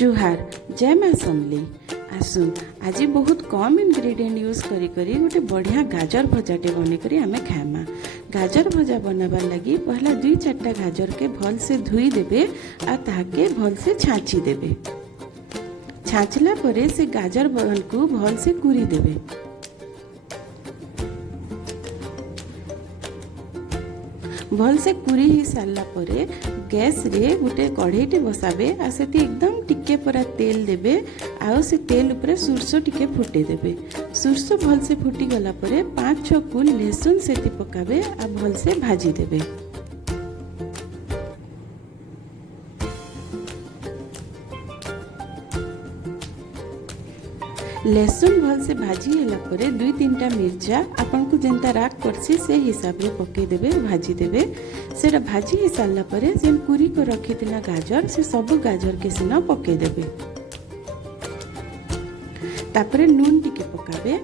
जुहार जय माँ समली आसुन आज बहुत कम इनग्रेडिएंट यूज करी गोटे बढ़िया गाजर भजाटे बन करी आमे खाएमा। गाजर भजा बनाबार लगी पहला 2-4टा गाजर के भल से धोई देबे आ ताके भल से छाँची देबे। छाँचला परे से गाजर बगल को भल से कुरी देबे। भल से कुरी ही सारा परे गैस रे गोटे कढ़ईटे बसाबे आ से एकदम टिके परा तेल देबे आ से तेल ऊपर सुरसो टिके फुटे देबे। सुरसो भल से फुटी गला परे 5-6 कुल लहसुन सेती पकाबे आ भल से भाजी देबे। लहसुन भल से भाजी होला परे 2-3टा मिर्चा आपन को जेंता राग करसी से हिसाब रे पके देबे भाजी देबे। सेटा भाजी ही साला परे जेन कुरी को रखितिना गाजर से सब गाजर के सिना पके देबे। तापरे नून टिके पकाबे।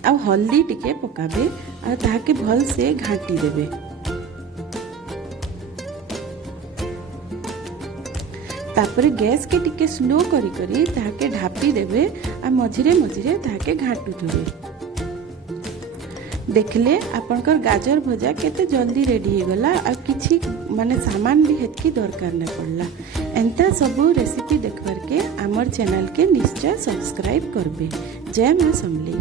आ हल्दी टिके पकाबे आ ताके भल से घाटी देबे। तापरे गैस के टिके स्लो करी करी ताके ढापी देबे आ मझिरे मझिरे ताके घाटू देबे। देखले आपनकर गाजर भजा केते जल्दी रेडी हो गला आ किछि माने सामान भी हेतकी दरकार न पड़ला। एंता सब रेसिपी देखबार के हमर चैनल के निश्चय सब्सक्राइब करबे। जय माँ समली।